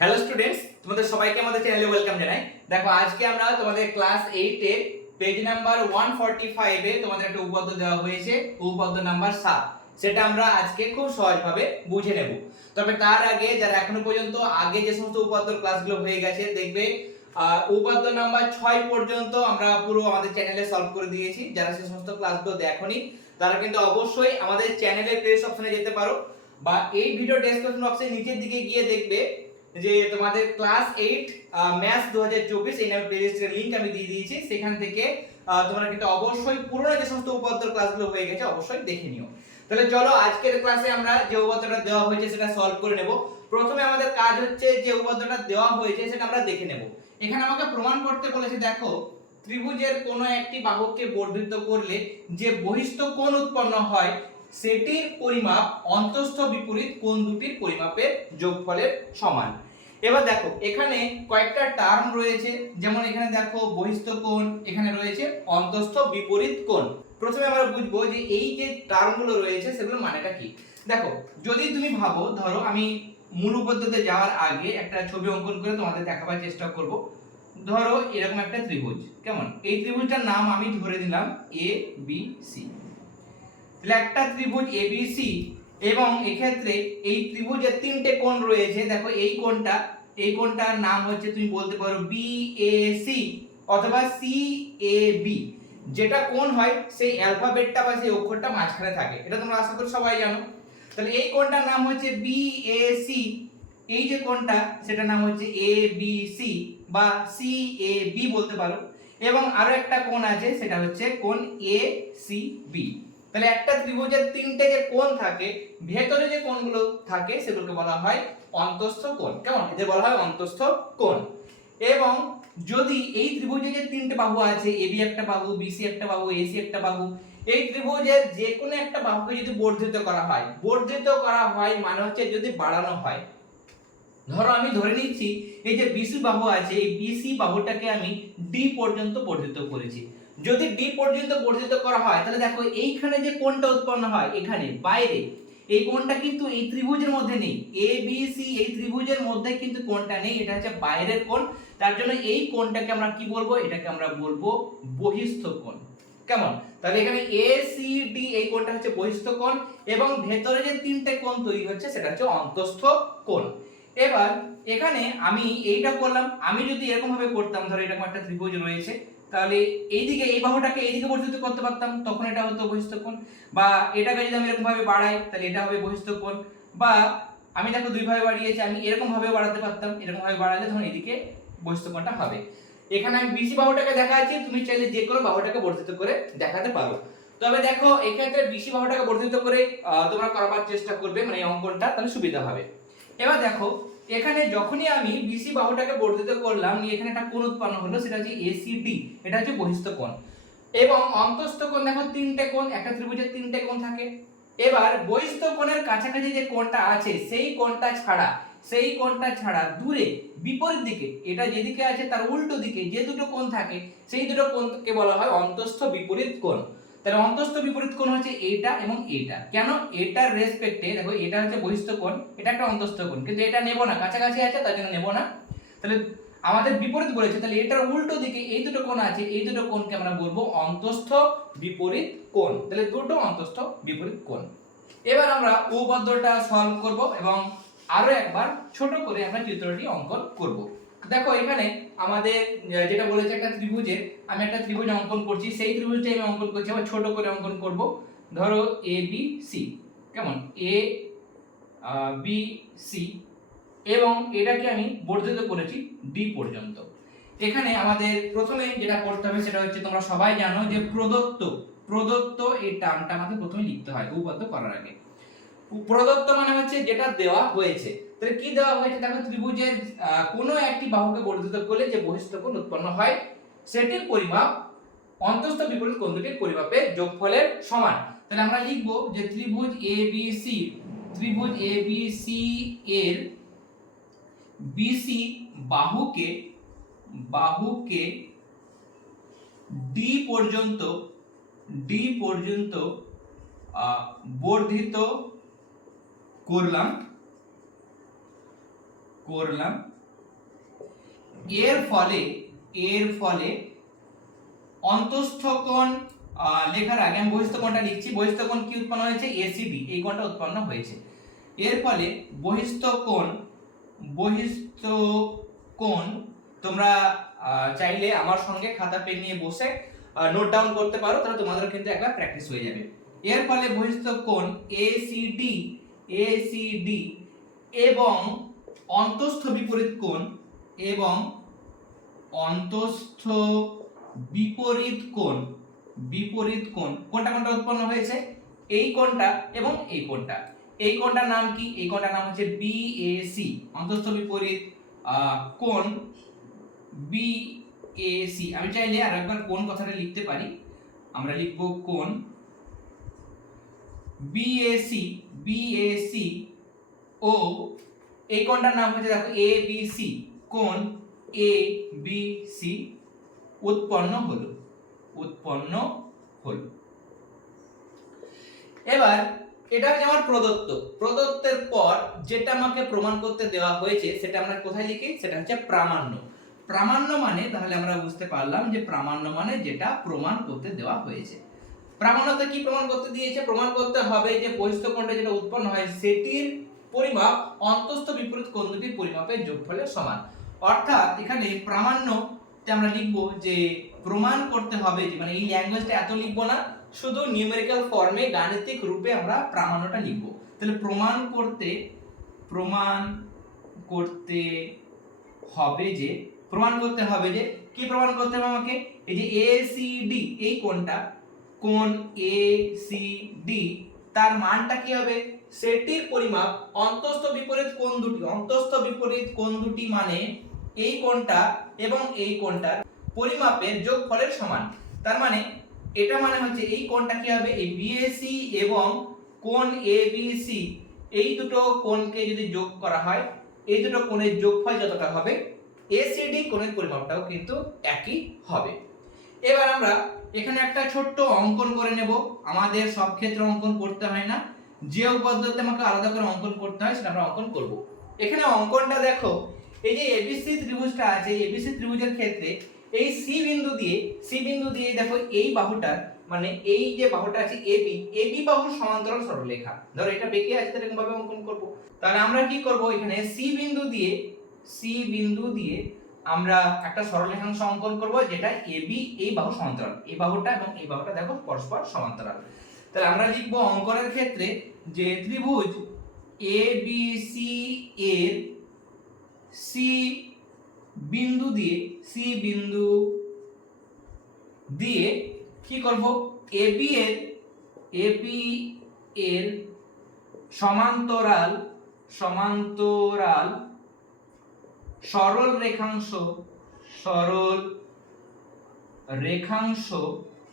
Hello students তোমাদের সবাইকে আমাদের চ্যানেলে ওয়েলকাম জানাই। দেখো আজকে আমরা তোমাদের ক্লাস 8 এর পেজ নাম্বার 145 এ তোমাদের একটা উপপাদ্য দেওয়া হয়েছে উপপাদ্য নাম্বার 7 সেটা আমরা আজকে খুব সহজভাবে বুঝে নেব। তবে তার আগে যারা এখনও পর্যন্ত আগে যে সমস্ত উপপাদ্যর ক্লাসগুলো হয়ে গেছে দেখবে আহ, উপপাদ্য নাম্বার 6 পর্যন্ত আমরা পুরো আমাদের চ্যানেলে সলভ করে দিয়েছি। যারা সেই সমস্ত ক্লাসগুলো দেখোনি তারা কিন্তু অবশ্যই আমাদের চ্যানেলের প্লেস অপশনে যেতে পারো। বা এই ভিডিও ডেসক্রিপশন বক্সের নিচের দিকে গিয়ে দেখবে যে তোমাদের ক্লাস 8 ম্যাথস 2024 এই নামে প্লেলিস্টের লিংক আমি দিয়ে দিয়েছি। সেখান থেকে তোমরা কিন্তু অবশ্যই পুরোনো যে সমস্ত উপাত্তর ক্লাসগুলো হয়ে গেছে, অবশ্যই দেখে নিও। তাহলে চলো, আজকের ক্লাসে আমরা যে উপাত্তটা দেওয়া হয়েছে, সেটা সলভ করে নেব। প্রথমে আমাদের কাজ হচ্ছে যে উপাত্তটা দেওয়া হয়েছে, সেটা আমরা দেখে নেব। এখানে আমাকে প্রমাণ করতে বলেছে, দেখো, ত্রিভুজের কোনো একটি বাহুকে বর্ধিত করলে যে বহিস্থ কোণ উৎপন্ন হয় সেটির পরিমাপ অন্তস্থ বিপরীত কোন দুটির পরিমাপের যোগফলের সমান? এবার দেখো, এখানে কয়েকটা টার্ম রয়েছে। যেমন এখানে দেখো, বহিস্থ কোণ, এখানে রয়েছে অন্তস্থ বিপরীত কোণ। প্রথমে আমরা বুঝব যে এই যে টার্মগুলো রয়েছে, সেগুলো মানেটা কি? দেখো, যদি তুমি ভাবো, ধরো আমি মূল পদ্ধতিতে যাওয়ার আগে একটা ছবি অঙ্কন করে তোমাদের দেখাবার চেষ্টা করব। ধরো এরকম একটা ত্রিভুজ, কেমন? এই ত্রিভুজটার নাম আমি ধরে দিলাম এ বি সি একটা ত্রিভুজ এবিসি এবং এক্ষেত্রে এই ত্রিভুজের তিনটে কোণ রয়েছে। দেখো এই কোণটা, এই কোণটার নাম হচ্ছে তুমি বলতে পারো বিএসি অথবা সিএবি যেটা কোণ হয় সেই অ্যালফাবেটটা বা সেই অক্ষরটা মাঝখানে থাকে। এটা তোমরা আশা করি সবাই জানো। তাহলে এই কোণটার নাম হচ্ছে বিএসি এই যে কোণটা, সেটার নাম হচ্ছে এবিসি বা সিএবি বলতে পারো। এবং আরও একটা কোণ আছে, সেটা হচ্ছে কোণ এসিবি তাহলে একটা ত্রিভুজের তিনটে যে কোণ থাকে, ভেতরে যে কোণগুলো থাকে সেগুলোকে বলা হয় অন্তস্থ কোণ। কেমন? এদের বলা হয় অন্তস্থ কোণ। এবং যদি এই ত্রিভুজে যে তিনটে বাহু আছে এবি একটা বাহু বিসি একটা বাহু এসি একটা বাহু, এই ত্রিভুজের যে কোনো একটা বাহুকে যদি বর্ধিত করা হয়, বর্ধিত করা হয় মানে হচ্ছে যদি বাড়ানো হয়। ধরো আমি ধরে নিচ্ছি, এই যে বিসি বাহু আছে, এই বিসি বাহুটাকে আমি ডি পর্যন্ত বর্ধিত করেছি। যদি ডি পর্যন্ত বর্ধিত করা হয়, তাহলে দেখো এইখানে যে কোণটা উৎপন্ন হয়, এখানে, বাইরে, এই কোণটা কিন্তু এই ত্রিভুজের মধ্যে নেই। এ বি সি এই ত্রিভুজের মধ্যে কিন্তু কোণটা নেই, এটা হচ্ছে বাইরের কোণ। তার জন্য এই কোণটাকে আমরা কি বলব? এটাকে আমরা বলব বহিস্থ কোণ। কেমন? তাহলে এখানে এ সি ডি এই কোণটা হচ্ছে বহিস্থ কোণ, এবং ভেতরে যে তিনটে কোণ তৈরি হচ্ছে, সেটা হচ্ছে অন্তস্থ কোণ। এবার, এখানে আমি এইটা করলাম, আমি যদি এরকম ভাবে করতাম, ধরো এরকম একটা ত্রিভুজ রয়েছে তাহলে এইদিকে, এই বাহুটাকে এইদিকে বর্ধিত করতে পারতাম, তখন এটা হতো বহিস্থ কোণ। বা এটাকে যদি আমি এরকম ভাবে বাড়াই, তাহলে এটা হবে বহিস্থ কোণ। বা আমি দেখো দুই ভাবে বাড়িয়েছি, আমি এরকম ভাবে বাড়াতে পারতাম এরকম ভাবে বাড়ালে তখন এদিকে বহিস্থ কোণটা হবে। এখানে আমি বিসি বাহুটাকে দেখাচ্ছি, তুমি চাইলে যে কোনো বাহুটাকে বর্ধিত করে দেখাতে পারো। তবে দেখো, এক্ষেত্রে বিসি বাহুটাকে বর্ধিত করে তোমরা করাবার চেষ্টা করবে মানে অঙ্কনটা, তাহলে সুবিধা হবে। এবার দেখো এখানে যখনই আমি বিসি বাহুটাকে বর্ধিত করলাম এখানে একটা কোণ উৎপন্ন হলো, সেটা হচ্ছে এসিডি এটা হচ্ছে বহিস্থ কোণ। এবং অন্তস্থ কোণ দেখো, তিনটে কোণ, একটা ত্রিভুজের তিনটে কোণ থাকে। এবার বহিস্থ কোণের কাছাকাছি যে কোণটা আছে, সেই কোণটা ছাড়া, সেই কোণটা ছাড়া দূরে, বিপরীত দিকে, এটা যেদিকে আছে তার উল্টো দিকে যে দুটো কোণ থাকে, সেই দুটো কোণকে বলা হয় অন্তস্থ বিপরীত কোণ। তাহলে অন্তস্থ বিপরীত কোণ হচ্ছে এইটা এবং এইটা কেন? এটার রেসপেক্টে দেখো, এটা হচ্ছে বহিস্থ কোণ, এটা একটা অন্তস্থ কোণ, কিন্তু এটা নেব না, কাছাকাছি আছে, তার জন্য নেব না। তাহলে আমাদের বিপরীত বলেছে, তাহলে এটার উল্টো দিকে এই দুটো কোণ আছে, এই দুটো কোণকে আমরা বলব অন্তস্থ বিপরীত কোণ। তাহলে দুটো অন্তস্থ বিপরীত কোণ। এবার আমরা উপপাদ্যটা সলভ করব এবং আরও একবার ছোট করে আমরা চিত্রটি অঙ্কন করব। দেখো, এখানে আমাদের যেটা বলেছে একটা ত্রিভুজের, আমি একটা ত্রিভুজ অঙ্কন করছি, সেই ত্রিভুজটাই আমি অঙ্কন করছি, আবার ছোট করে অঙ্কন করব। ধরো এ বি সি কেমন? এ বি সি এবং এটাকে আমি বর্ধিত করেছি ডি পর্যন্ত। এখানে আমাদের প্রথমে যেটা করতে হবে, সেটা হচ্ছে তোমরা সবাই জানো যে প্রদত্ত প্রদত্ত এই টার্মটা আমাদের প্রথমে লিখতে হয় উপপাদ্য করার আগে। প্রদত্ত মানে হচ্ছে যেটা দেওয়া হয়েছে। তাহলে কি দেওয়া হয়েছে? দেখো ত্রিভুজের কোনো একটি বাহুকে বর্ধিত করলে যে বহিস্থ কোণ উৎপন্ন হয়, সেটির পরিমাপ অন্তস্থ বিপরীত কোণ দুটির পরিমাপের যোগফলের সমান। তাহলে আমরা লিখব যে ত্রিভুজ এ বি সি ত্রিভুজ এ বি সি এর বিসি বাহুকে বাহুকে ডি পর্যন্ত ডি পর্যন্ত বর্ধিত করলাম। করলাম। এর ফলে এর ফলে অন্তস্থ কোণ আহ, লেখার আগে আমি বহিস্থ কোণটা লিখছি বহিস্থ কোণ কি উৎপন্ন হয়েছে? এসিবি এই কোণটা উৎপন্ন হয়েছে। এর ফলে বহিস্থ কোণ বহিস্থ কোণ তোমরা চাইলে আমার সঙ্গে খাতা পেন নিয়ে বসে নোট ডাউন করতে পারো তাহলে তোমাদের কিন্তু একবার প্র্যাকটিস হয়ে যাবে। এর ফলে বহিস্থ কোণ এসিডি এসিডি এবং অন্তস্থ বিপরীত কোণ এবং অন্তস্থ বিপরীত কোণ বিপরীত কোণ। কোনটা কোনটা উৎপন্ন হয়েছে? এই কোণটা এবং এই কোণটা। এই কোণটার নাম কি? এই কোণটার নাম হচ্ছে বিএসি অন্তস্থ বিপরীত কোণ বিএসি আমি চাইলে আর একবার কোণ কথাটা লিখতে পারি। আমরা লিখব কোণ বিএসি বিএসি ও এই কোণটার নাম হচ্ছে দেখো এ বি সি কোণ এ বি সি উৎপন্ন হলো। উৎপন্ন হলো। এবার এটা হচ্ছে আমার প্রদত্ত, প্রদত্তের পর যেটা আমাকে প্রমাণ করতে দেওয়া হয়েছে, সেটা আমরা কোথায় লিখি? সেটা হচ্ছে প্রামাণ্য। প্রামাণ্য মানে তাহলে আমরা বুঝতে পারলাম যে প্রামাণ্য মানে যেটা প্রমাণ করতে দেওয়া হয়েছে। প্রামাণ্যতে কি প্রমাণ করতে দিয়েছে? প্রমাণ করতে হবে যে বহিস্থ কোণটা যেটা উৎপন্ন হয়, সেটির পরিমাপ অন্তস্থ বিপরীত কোণ দুটির পরিমাপের যোগফলের সমান। অর্থাৎ এখানে প্রামাণ্যতে আমরা লিখব যে প্রমাণ করতে হবে যে মানে এই ল্যাঙ্গুয়েজটা এত লিখব না, শুধু নিউমেরিক্যাল ফর্মে গাণিতিক রূপে আমরা প্রামাণ্যটা লিখব। তাহলে প্রমাণ করতে প্রমাণ করতে হবে যে, প্রমাণ করতে হবে যে, কি প্রমাণ করতে হবে আমাকে? এই যে এ সি এসিডি এই কোণটা, কোণ এসিডি তার মানটা কি হবে? সেটির পরিমাপ অন্তস্থ বিপরীত কোণ দুটি, অন্তস্থ বিপরীত কোণ দুটি মানে এই কোণটা এবং এই কোণটার পরিমাপের যোগফলের সমান। তার মানে এটা মানে হচ্ছে এই কোণটা কি হবে? এই বিএসি এবং কোণ এবিসি এই দুটো কোণকে যদি যোগ করা হয়, এই দুটো কোণের যোগফল যতটা হবে এসিডি কোণের পরিমাপটাও কিন্তু একই হবে। এবার আমরা এখানে একটা ছোট্ট অঙ্কন করে নেব। আমাদের সব ক্ষেত্রে অঙ্কন করতে হয় না। যে পদ্ধতিতে আমাকে আলাদা করে অঙ্কন করতে হয়, সেটা আমরা অঙ্কন করব। এখানে অঙ্কনটা দেখো, এই যে এবিসি ত্রিভুজটা আছে এবিসি ত্রিভুজের ক্ষেত্রে এই সি বিন্দু দিয়ে সি বিন্দু দিয়ে দেখো এই বাহুটার মানে এই যে বাহুটা আছে এবি এবি বাহুর সমান্তরাল সরলরেখা। ধরো এটা বেঁকে আছে এরকম ভাবে অঙ্কন করব। তাহলে আমরা কি করব, এখানে সি বিন্দু দিয়ে সি বিন্দু দিয়ে আমরা একটা সরলরেখাংশ অঙ্কন করব, যেটা এবি এই বাহু সমান্তরাল। এই বাহুটা এবং এই বাহুটা দেখো পরস্পর সমান্তরাল। তাহলে আমরা লিখব অঙ্কনের ক্ষেত্রে যে ত্রিভুজ এ বি সি এর সি বিন্দু দিয়ে সি বিন্দু দিয়ে কি করব? এবি এর এবি এর সমান্তরাল সমান্তরাল সরল রেখাংশ সরল রেখাংশ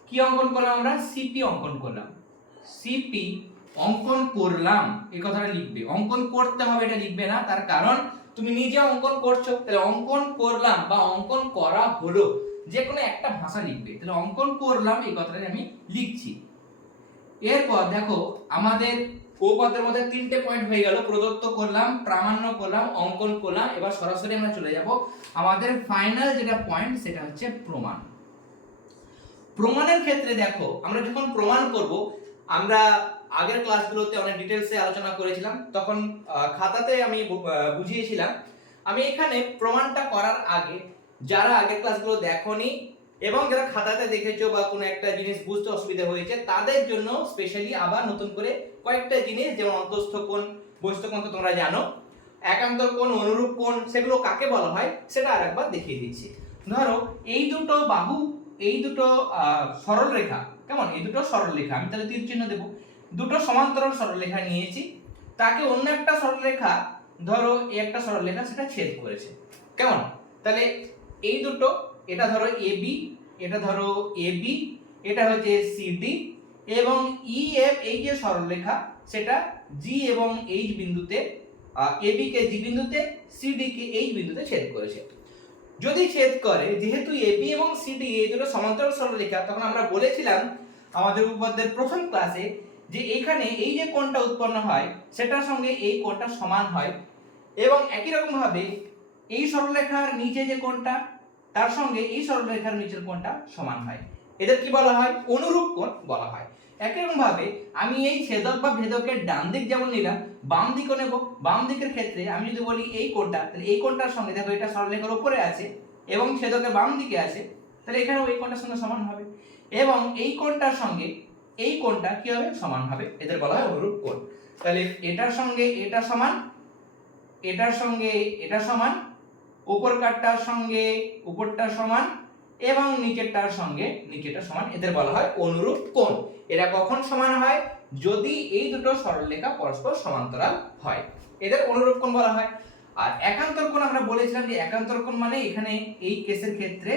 কি অঙ্কন করলাম আমরা? সিপি অঙ্কন করলাম। সিপি অঙ্কন করলাম, এই কথাটা লিখবে। অঙ্কন করতে হবে এটা লিখবে না, তার কারণ তুমি নিজে অঙ্কন করছ, তাহলে অঙ্কন করলাম বা অঙ্কন করা হলো, যে কোনো একটা ভাষা লিখবে। তাহলে অঙ্কন করলাম, এই কথাটা আমি লিখছি। এরপর দেখো, আমাদের উপপাদ্যের মধ্যে তিনটে পয়েন্ট হয়ে গেল, প্রদত্ত করলাম, প্রামাণ্য করলাম, অঙ্কন করলাম, এবার সরাসরি আমরা চলে যাব। আমাদের ফাইনাল যেটা পয়েন্ট সেটা হচ্ছে প্রমাণ। প্রমাণের ক্ষেত্রে দেখো, আমরা যখন প্রমাণ করব, আমরা আগের ক্লাসগুলোতে অনেক ডিটেলসে আলোচনা করেছিলাম। তখন খাতাতে আমি বুঝিয়েছিলাম। আমি এখানে প্রমাণটা করার আগে যারা আগের ক্লাসগুলো দেখোনি এবং যারা খাতাতে দেখেছ বা কোনো একটা জিনিস বুঝতে অসুবিধা হয়েছে, তাদের জন্য স্পেশালি আবার নতুন করে কয়েকটা জিনিস, যেমন অন্তস্থ বহিস্থ কোণ তো তোমরা জানো একান্ত কোণ, অনুরূপ কোণ, সেগুলো কাকে বলা হয় সেটা আর একবার দেখিয়ে দিচ্ছি। ধরো, এই দুটো বাহু, এই দুটো সরল রেখা কেমন? এই দুটো সরল রেখা আমি তাহলে তীর চিহ্ন দেবো। দুটো সমান্তরাল সরলরেখা নিয়েছি। তাকে অন্য একটা সরলরেখা ধরো এই একটা সরলরেখা সেটা ছেদ করেছে। কেমন? তাহলে এই দুটো, এটা ধরো এ বি, এটা ধরো এ বি, এটা হচ্ছে সিডি এবং ই, এফ, এই যে সরলরেখা সেটা জি এবং এইচ বিন্দুতে এবি কে জি বিন্দুতে সিডি কে এইচ বিন্দুতে ছেদ করেছে। যদি ছেদ করে, যেহেতু এবি এবং সিডি এই দুটো সমান্তরাল সরলরেখা তখন আমরা বলেছিলাম আমাদের উপপাদ্যের প্রথম ক্লাসে যে এখানে এই যে কোণটা উৎপন্ন হয়, সেটার সঙ্গে এই কোণটা সমান হয়। এবং একই রকম ভাবে এই সরলরেখার নিচে যে কোণটা, তার সঙ্গে এই সরলরেখার নিচের কোণটা সমান হয়। এদের কি বলা হয়? অনুরূপ কোণ বলা হয়। একই রকম ভাবে আমি এই ছেদক বা ভেদকের ডান দিক যেমন নিলাম, বাম দিকও নেব। বাম দিকের ক্ষেত্রে আমি যদি বলি এই কোণটা, তাহলে এই কোণটার সঙ্গে দেখো এটা সরলরেখার উপরে আছে এবং ছেদকের বাম দিকে আছে, তাহলে এখানেও এই কোণটার সঙ্গে সমান হবে। এবং এই কোণটার সঙ্গে এই কোণটা কি হবে? সমান হবে। এদের বলা হয় অনুরূপ কোণ। তাহলে এটার সঙ্গে এটা সমান, এটার সঙ্গে এটা সমান উপর কাটটার সঙ্গে উপরটা সমান, এবং নিচেরটার সঙ্গে নিচেরটা সমান। এদের বলা হয় অনুরূপ কোণ। এরা কখন সমান হয়? যদি এই দুটো সরলরেখা পরস্পর সমান্তরাল হয়। এদের অনুরূপ কোণ বলা হয়। আর একান্তর কোণ আমরা বলেছিলাম যে একান্তর কোণ মানে এখানে এই কেসের ক্ষেত্রে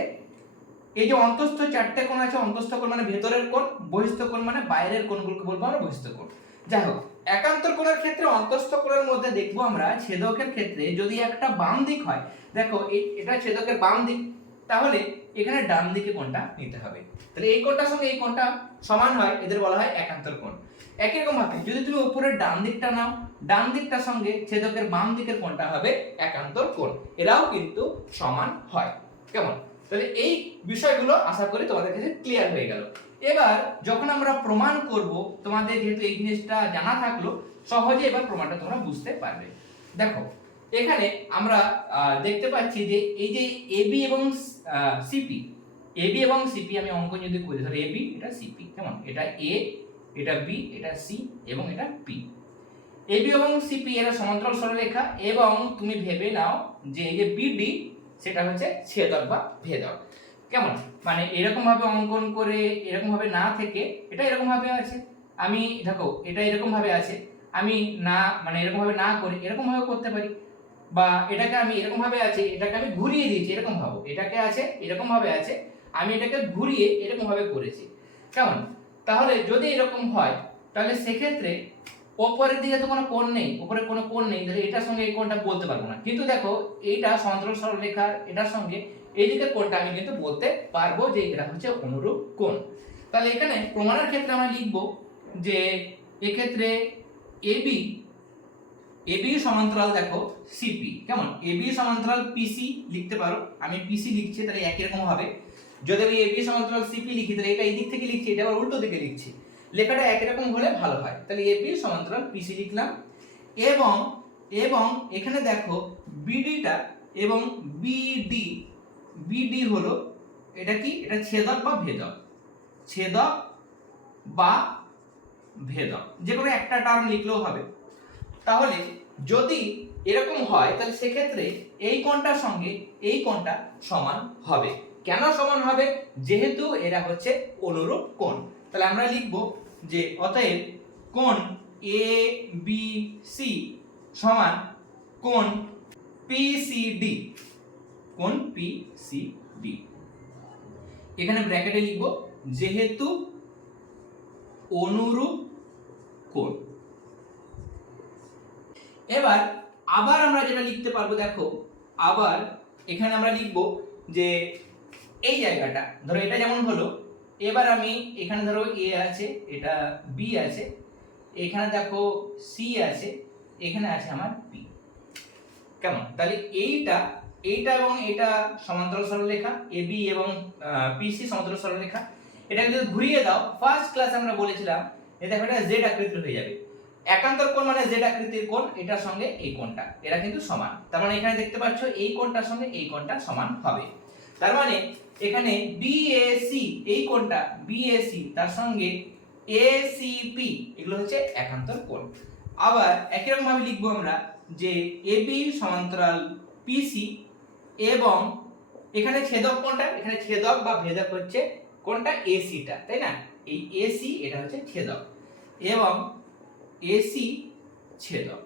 এই যে অন্তস্থ চারটে কোণ আছে, অন্তস্থ কোণ মানে ভেতরের কোণ, বহিস্থ কোণ মানে বাইরের কোণগুলোকে বলব আমরা বহিস্থ কোণ। যাই হোক, একান্তর কোণের ক্ষেত্রে অন্তস্থ কোণের মধ্যে দেখব আমরা ছেদকের ক্ষেত্রে যদি একটা বাম দিক হয়, দেখো এটা ছেদকের বাম দিক, তাহলে এখানে ডান দিকে কোণটা নিতে হবে। তাহলে এই কোণটার সঙ্গে এই কোণটা সমান হয়, এদের বলা হয় একান্তর কোণ। একই রকম ভাবে, যদি তুমি উপরের ডান দিকটা নাও, ডান দিকটার সঙ্গে ছেদকের বাম দিকের কোণটা হবে একান্তর কোণ। এরাও কিন্তু সমান হয়। কেমন? তাহলে এই বিষয়গুলো আশা করি তোমাদের কাছে ক্লিয়ার হয়ে গেল। এবার যখন আমরা প্রমাণ করব, তোমাদের যেহেতু এই জিনিসটা জানা থাকল, সহজে এবার প্রমাণটা তোমরা বুঝতে পারবে। দেখো, এখানে আমরা দেখতে পাচ্ছি যে এই যে এবি এবং সিপি এবি এবং সিপি আমি অঙ্কন যদি করি ধরো এবি এটা সিপি কেমন? এটা এ এটা বি এটা সি এবং এটা পি এবি এবং সিপি এরা সমান্তরাল সরলরেখা এবং তুমি ভেবে নাও যে এই যে বিডি সেটা হচ্ছে ছেদক বা ভেদক। কেমন? মানে এরকম ভাবে অঙ্কন করে এরকম ভাবে না থেকে এটা এরকম ভাবে আছে। আমি, দেখো, এটা এরকম ভাবে আছে। আমি না মানে এরকম ভাবে না করে এরকম ভাবে করতে পারি। বা এটাকে আমি এরকম ভাবে আছে, এটাকে আমি ঘুরিয়ে দিয়েছি এরকম ভাবে এটাকে আছে এরকম ভাবে আছে। আমি এটাকে ঘুরিয়ে এরকম ভাবে করেছি। কেমন? তাহলে যদি এরকম হয়, তাহলে সেক্ষেত্রে ওপরের দিকে তো কোনো কোণ নেই, উপরে কোনো কোণ নেই, তাহলে এটার সঙ্গে এই কোণটা বলতে পারব না। কিন্তু দেখো, এইটা সমান্তরাল সরলরেখার এটার সঙ্গে এই দিকের কোণটা আমি কিন্তু বলতে পারব যে এটা হচ্ছে অনুরূপ কোণ। তাহলে এখানে প্রমাণের ক্ষেত্রে আমরা লিখব যে এক্ষেত্রে এবি এবি সমান্তরাল দেখো সিপি কেমন? এবি সমান্তরাল পিসি লিখতে পারো, আমি পিসি লিখছি, তাহলে একই রকম হবে। যদি আমি এবি সমান্তরাল সিপি লিখি, তাহলে এটা এই দিক থেকে লিখছি, এটা আবার উল্টো দিকে লিখছি। লেখাটা একই রকম হলে ভালো হয়। তাহলে এবি সমান্তরাল পিসি লিখলাম। এবং এবং এখানে দেখো বিডিটা এবং বিডি বিডি হলো এটা কি? এটা ছেদক বা ভেদক। ছেদক বা ভেদক। যে কোনো একটা টার্ম লিখলেও হবে। তাহলে যদি এরকম হয়, তাহলে সেক্ষেত্রে এই কোণটার সঙ্গে এই কোণটা সমান হবে। কেন সমান হবে? যেহেতু এরা হচ্ছে অনুরূপ কোণ। তাহলে আমরা লিখব যে অতএব কোন এ বি সি সমান কোন পিসিডি কোণ পিসিডি এখানে ব্র্যাকেটে লিখব, যেহেতু অনুরূপ কোণ। এবার আবার আমরা যেটা লিখতে পারব, দেখো, আবার এখানে আমরা লিখব যে এই জায়গাটা, ধরো এটা যেমন হলো এবার আমি এখানে ধরো এ আছে, এটা বি আছে, এখানে দেখো সি আছে, এখানে আছে আমার পি কেমন? তাহলে এইটা এইটা এবং এটা সমান্তরাল সরলরেখা এ বি এবং পিসি সমান্তরাল সরলরেখা, এটাকে যদি ঘুরিয়ে দাও ফার্স্ট ক্লাস আমরা বলেছিলাম যে দেখো এটা জেড আকৃতির হয়ে যাবে। একান্তর কোণ মানে জেড আকৃতির কোণ, এটার সঙ্গে এই কোণটা, এরা কিন্তু সমান। তার মানে এখানে দেখতে পাচ্ছ এই কোণটার সঙ্গে এই কোণটা সমান হবে। তার মানে এখানে বিএসি এই কোণটা বিএসি তার সঙ্গে এসিপি এগুলো হচ্ছে একান্তর কোণ। আবার একই রকম ভাবে লিখব আমরা যে এবি সমান্তরাল পিসি এবং এখানে ছেদক কোনটা এখানে ছেদক বা ভেদক হচ্ছে কোনটা এসিটা তাই না? এই এসি এটা হচ্ছে ছেদক এবং এসি ছেদক।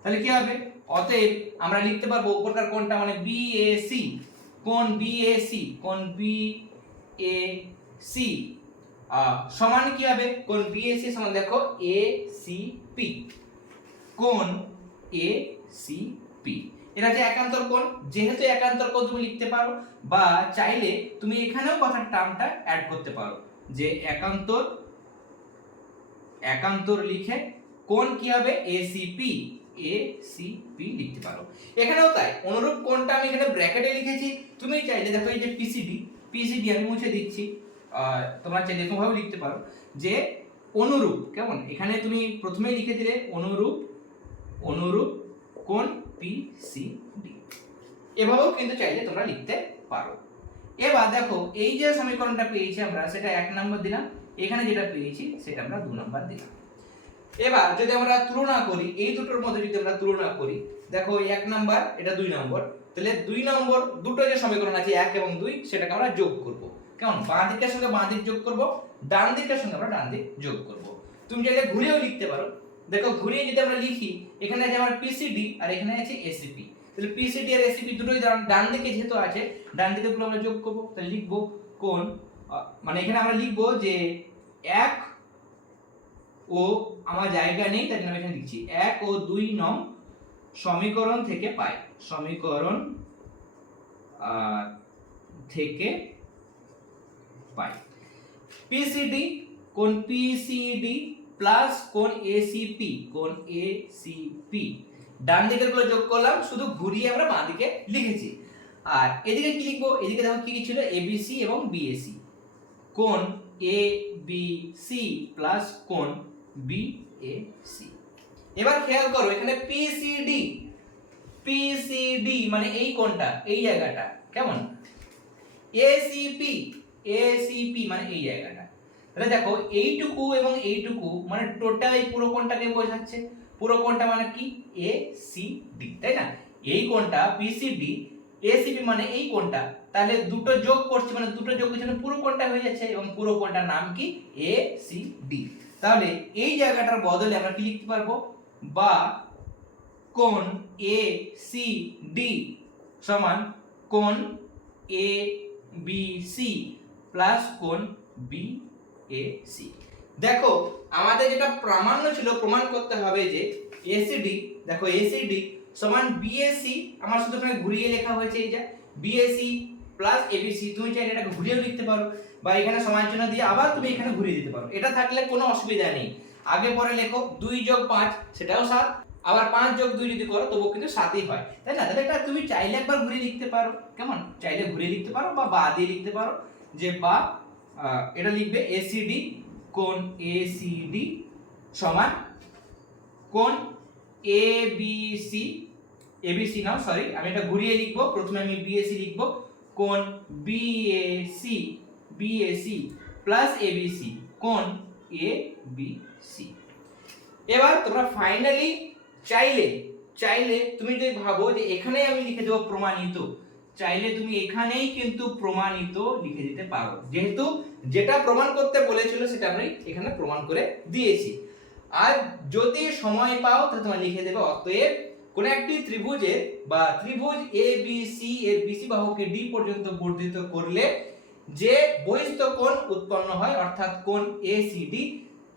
তাহলে কি হবে? অতএব আমরা লিখতে পারব উপরকার কোনটা মানে বিএসি কোণ বিএসি কোণ বিএসি সমান কি হবে? কোণ বিএসি সমান দেখো এসিপি কোণ এসিপি এটা হচ্ছে একান্তর কোণ, যেহেতু একান্তর কোণ তুমি লিখতে পারো, বা চাইলে তুমি এখানেও কথার টার্মটা অ্যাড করতে পারো। যে একান্তর একান্তর লিখে কোণ কি হবে? এসিপি এ সি পি লিখতে পারো। এখানেও তাই, অনুরূপ কোণটা আমি এখানে ব্র্যাকেটে লিখেছি। তুমি চাইলে দেখো এই যে পিসিডি পিসিডি আমি মুছে দিচ্ছি। তোমরা চাইলে এরকমভাবে লিখতে পারো যে অনুরূপ, কেমন? এখানে তুমি প্রথমেই লিখে দিলে অনুরূপ অনুরূপ কোণ পি সি ডি এভাবেও কিন্তু চাইলে তোমরা লিখতে পারো। এবার দেখো, এই যে সমীকরণটা পেয়েছি আমরা, সেটা এক নম্বর দিলাম। এখানে যেটা পেয়েছি, সেটা আমরা দু নম্বর দিলাম। এবার যদি আমরা তুলনা করি, এই দুটোর মধ্যে যদি আমরা তুলনা করি, দেখো এক নাম্বার, এটা দুই নম্বর, তাহলে দুই নম্বর দুটো যে সমীকরণ আছে, এক এবং দুই, সেটাকে আমরা যোগ করব। কেমন? বাঁ দিকের সঙ্গে বাঁ দিক যোগ করব, ডান দিকের সঙ্গে আমরা ডান দিক যোগ করব। তুমি চাইলে ঘুরেও লিখতে পারো। দেখো ঘুরিয়ে যদি আমরা লিখি, এখানে আছে আমার পিসিডি আর এখানে আছে এসিপি তাহলে পিসিডি আর এসিপি দুটোই ডান ডান দিকে যেহেতু আছে, ডান দিকে আমরা যোগ করব। তাহলে লিখব কোন? মানে এখানে আমরা লিখব যে এক ও আমার জায়গা নেই, তাই জন্য আমি এখানে লিখছি। এক ও দুই নং সমীকরণ থেকে পাই। সমীকরণ থেকে পাই। পিসিডি কোন পিসিডি প্লাস কোন এসিপি কোন এসিপি ডান দিকেরগুলো যোগ করলাম, শুধু ঘুরিয়ে আমরা বাঁ দিকে লিখেছি। আর এদিকে কি লিখব? এদিকে দেখো কি কি ছিল? এবিসি এবং বিএসি কোন এ বি সি প্লাস কোন বি এ সি এবার খেয়াল করো, এখানে পিসিডি পিসিডি মানে এই কোনটা এই জায়গাটা, কেমন? এসিপি এসিপি মানে এই জায়গাটা। তাহলে দেখো, এইটুকু এবং এইটুকু মানে টোটাল এই পুরো কোণটাকে বোঝাচ্ছে। পুরো কোণটা মানে কি? এ সি ডি তাই না? এই কোণটা পিসিডি এসিপি মানে এই কোণটা। তাহলে দুটো যোগ করছি মানে দুটো যোগ করছি মানে পুরো কোণটা হয়ে যাচ্ছে এবং পুরো কোণটার নাম কি? এ সি ডি তাহলে এই জায়গাটার বদলে আমরা কি লিখতে পারব? বা কোন এ সি ডি সমান কোন এ বি সি প্লাস কোন বি এ সি দেখো, আমাদের যেটা প্রামাণ্য ছিল, প্রমাণ করতে হবে যে এসিডি দেখো এসিডি সমান বিএসি আমার শুধু ঘুরিয়ে লেখা হয়েছে এই যে। বিএসি প্লাস এবিসি তুমি চাইলে এটাকে ঘুরিয়েও লিখতে পারো বা এখানে সমান চিহ্ন দিয়ে আবার তুমি এখানে ঘুরিয়ে দিতে পারো। এটা থাকলে কোনো অসুবিধা নেই। আগে পরে লেখো দুই যোগ পাঁচ, সেটাও সাত। আবার পাঁচ যোগ দুই যদি করো, তবুও কিন্তু সাতই হয়। তাই না? তাহলে এটা তুমি চাইলে একবার ঘুরিয়ে লিখতে পারো। কেমন? চাইলে ঘুরিয়ে লিখতে পারো বা বা দিয়ে লিখতে পারো যে বা এটা লিখবে এসিডি কোন এসিডি সমান কোন A B C ABC now sorry আমি এটা ঘুরিয়ে লিখব, প্রথমে আমি বিএসি লিখব কোণ বিএসি বিএসি প্লাস এবিসি কোণ এ বি সি এবার তোমরা ফাইনালি চাইলে চাইলে তুমি যদি ভাবো যে এখানে আমি লিখে দেবো প্রমাণিত, চাইলে তুমি এখানেই কিন্তু প্রমাণিত লিখে দিতে পারো। যেহেতু যেটা প্রমাণ করতে বলেছিল সেটা আমি এখানে প্রমাণ করে দিয়েছি। আর যদি সময় পাও তাহলে তোমরা লিখে দেবে, অতএব কোন একটি ত্রিভুজের বা ত্রিভুজ এ বি সি এর বিসি বাহুকে ডি পর্যন্ত বর্ধিত করলে যে বহিস্থ কোণ উৎপন্ন হয়, অর্থাৎ কোণ এসিডি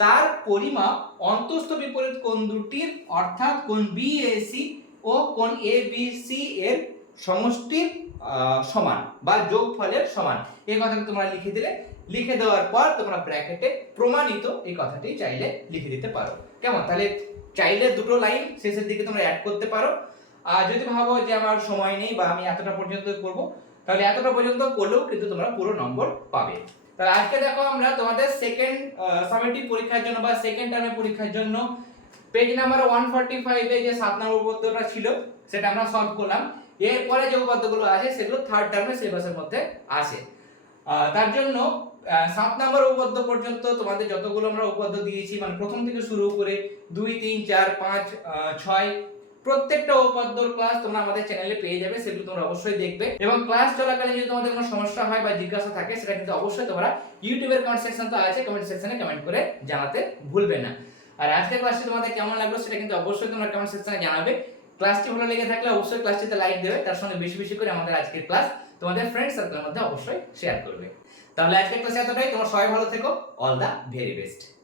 তার পরিমাপ অন্তস্থ বিপরীত কোণ দুটির, অর্থাৎ কোণ বিএসি ও কোণ এ বি সি এর সমষ্টির সমান বা যোগফলের সমান। এই কথাটা তোমরা লিখে দিলে। লিখে দেওয়ার পর তোমরা ব্র্যাকেটে প্রমাণিত এই কথাটি চাইলে লিখে দিতে পারো। কেমন? তাহলে চাইলে দুটো লাইন শেষের দিকে তোমরা অ্যাড করতে পারো। আর যদি ভাবো যে আমার সময় নেই বা আমি এতটা পর্যন্ত করব, তাহলে এতটা পর্যন্ত করলেও কিন্তু তোমরা পুরো নম্বর পাবে। তাহলে আজকে দেখো আমরা তোমাদের সেকেন্ড সামেটিভ পরীক্ষার জন্য বা সেকেন্ড টার্মের পরীক্ষার জন্য পেজ নাম্বার ওয়ান ফর্টি ফাইভে যে সাত নম্বর উপপাদ্যটা ছিল, সেটা আমরা সলভ করলাম। এরপরে যে উপপাদ্যগুলো আছে, সেগুলো থার্ড টার্মের সিলেবাসের মধ্যে আসে। তার জন্য সাত নম্বর উপপাদ্য পর্যন্ত তোমাদের যতগুলো আমরা উপপাদ্য দিয়েছি মানে প্রথম থেকে শুরু করে দুই, তিন, চার, পাঁচ ছয়, প্রত্যেকটা উপপাদ্যর ক্লাস তোমরা আমাদের চ্যানেলে পেয়ে যাবে, সেগুলো তোমরা অবশ্যই দেখবে। এবং ক্লাস চলাকালীন যদি তোমাদের কোনো সমস্যা হয় বা জিজ্ঞাসা থাকে, সেটা কিন্তু অবশ্যই তোমরা ইউটিউবের কমেন্ট সেকশন তো আছে কমেন্ট সেকশনে কমেন্ট করে জানাতে ভুলবে না। আর আজকের ক্লাসটি তোমাদের কেমন লাগল সেটা কিন্তু অবশ্যই তোমরা কমেন্ট সেকশনে জানাবে। ক্লাসটি ভালো লেগে থাকলে অবশ্যই ক্লাসটিতে লাইক দেবে, তার সঙ্গে বেশি বেশি করে আমাদের আজকের ক্লাস তোমাদের ফ্রেন্ড সার্কেলের মধ্যে অবশ্যই শেয়ার করবে। তাহলে আজকের ক্লাসে এতটাই। তোমরা সবাই ভালো থেকো। All the very best